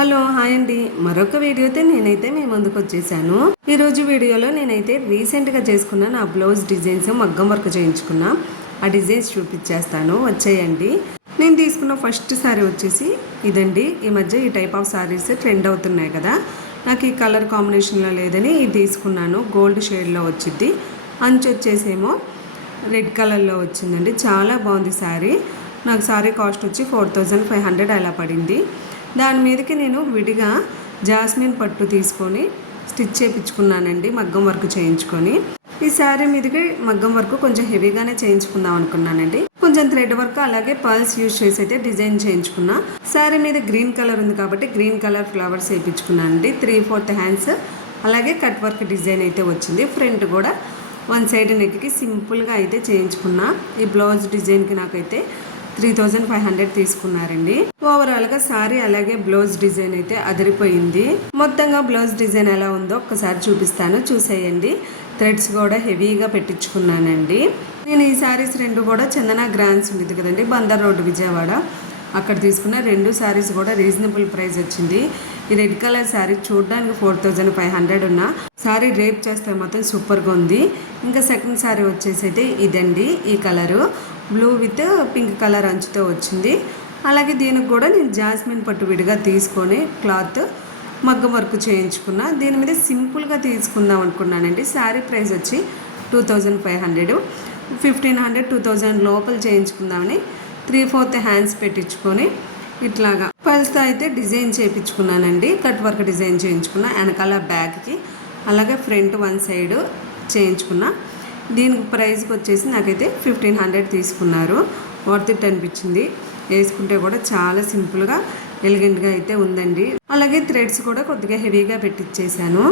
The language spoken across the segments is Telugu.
హలో హాయ్ అండి. మరొక వీడియోతో నేనైతే మీ ముందుకు వచ్చేసాను. ఈరోజు వీడియోలో నేనైతే రీసెంట్గా చేసుకున్న నా బ్లౌజ్ డిజైన్స్ మగ్గం వర్క్ చేయించుకున్నా. ఆ డిజైన్స్ చూపించేస్తాను. వచ్చేయండి. నేను తీసుకున్న ఫస్ట్ శారీ వచ్చేసి ఇదండి. ఈ మధ్య ఈ టైప్ ఆఫ్ శారీస్ ట్రెండ్ అవుతున్నాయి కదా. నాకు ఈ కలర్ కాంబినేషన్లో లేదని ఇది తీసుకున్నాను. గోల్డ్ షేడ్లో వచ్చింది. అంచు వచ్చేసేమో రెడ్ కలర్లో వచ్చిందండి. చాలా బాగుంది శారీ నాకు శారీ కాస్ట్ వచ్చి ఫోర్ థౌజండ్ ఫైవ్ హండ్రెడ్ అలా పడింది. దాని మీదకి నేను విడిగా జాస్మిన్ పట్టు తీసుకొని స్టిచ్ చేయించుకున్నానండి మగ్గం వర్క్ చేయించుకొని. ఈ శారీ మీదకి మగ్గం వర్క్ కొంచెం హెవీగానే చేయించుకుందాం అనుకున్నానండి. కొంచెం థ్రెడ్ వర్క్ అలాగే పర్ల్స్ యూజ్ చేసి అయితే డిజైన్ చేయించుకున్నా. శారీ మీద గ్రీన్ కలర్ ఉంది కాబట్టి గ్రీన్ కలర్ ఫ్లవర్స్ వేయించుకున్నానండి. త్రీ ఫోర్త్ హ్యాండ్స్ అలాగే కట్ వర్క్ డిజైన్ అయితే వచ్చింది. ఫ్రంట్ కూడా వన్ సైడ్ నెక్కి సింపుల్గా అయితే చేయించుకున్నా. ఈ బ్లౌజ్ డిజైన్కి నాకైతే త్రీ థౌజండ్ ఫైవ్ హండ్రెడ్ తీసుకున్నారండి. ఓవరాల్గా సారీ అలాగే బ్లౌజ్ డిజైన్ అయితే అదిరిపోయింది. మొత్తంగా బ్లౌజ్ డిజైన్ ఎలా ఉందో ఒక్కసారి చూపిస్తాను. చూసేయండి. థ్రెడ్స్ కూడా హెవీగా పెట్టించుకున్నానండి. నేను ఈ శారీస్ రెండు కూడా చందన గ్రాండ్స్ ఉంది కదండి బందర్ రోడ్డు విజయవాడ. అక్కడ తీసుకున్న రెండు శారీస్ కూడా రీజనబుల్ ప్రైస్ వచ్చింది. ఈ రెడ్ కలర్ శారీ చూడడానికి ఫోర్ థౌజండ్ ఫైవ్ హండ్రెడ్ ఉన్న. శారీ రేప్ చేస్తే మాత్రం సూపర్గా ఉంది. ఇంకా సెకండ్ శారీ వచ్చేసి అయితే ఇదండి ఈ colour blue with pink colour అంచుతో వచ్చింది. అలాగే దీనికి కూడా నేను జాస్మిన్ పట్టు విడిగా తీసుకొని క్లాత్ మగ్గం వర్క్ చేయించుకున్నా. దీని మీద సింపుల్గా తీసుకుందాం అనుకున్నానండి. శారీ ప్రైస్ వచ్చి two thousand five hundred. Fifteen hundred two thousand లోపల చేయించుకుందామని త్రీ ఫోర్త్ హ్యాండ్స్ పెట్టించుకొని ఇట్లాగా పల్స్తో అయితే డిజైన్ చేయించుకున్నానండి. కట్ వర్క్ డిజైన్ చేయించుకున్నా. వెనకాల బ్యాగ్కి అలాగే ఫ్రంట్ వన్ సైడ్ చేయించుకున్నా. దీనికి ప్రైస్కి వచ్చేసి నాకైతే ఫిఫ్టీన్ హండ్రెడ్ తీసుకున్నారు. వర్త్ ఇట్ అనిపించింది. వేసుకుంటే కూడా చాలా సింపుల్గా ఎలిగెంట్గా అయితే ఉందండి. అలాగే థ్రెడ్స్ కూడా కొద్దిగా హెవీగా పెట్టించేసాను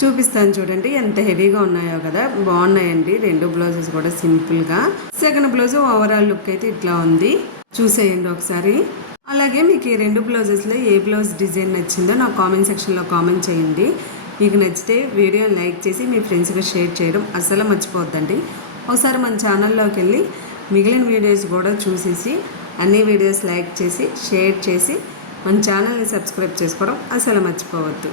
చూపిస్తాను చూడండి ఎంత హెవీగా ఉన్నాయో కదా. బాగున్నాయండి. రెండు బ్లౌజెస్ కూడా సింపుల్గా సెకండ్ బ్లౌజ్ ఓవరాల్ లుక్ అయితే ఇట్లా ఉంది. చూసేయండి ఒకసారి. అలాగే మీకు ఈ రెండు బ్లౌజెస్లో ఏ బ్లౌజ్ డిజైన్ నచ్చిందో నా కామెంట్ సెక్షన్లో కామెంట్ చేయండి. మీకు నచ్చితే వీడియోని లైక్ చేసి మీ ఫ్రెండ్స్కి షేర్ చేయడం అస్సలు మర్చిపోవద్దండి. ఒకసారి మన ఛానల్లోకి వెళ్ళి మిగిలిన వీడియోస్ కూడా చూసేసి అన్ని వీడియోస్ లైక్ చేసి షేర్ చేసి మన ఛానల్ని సబ్స్క్రైబ్ చేసుకోవడం అసలు మర్చిపోవద్దు.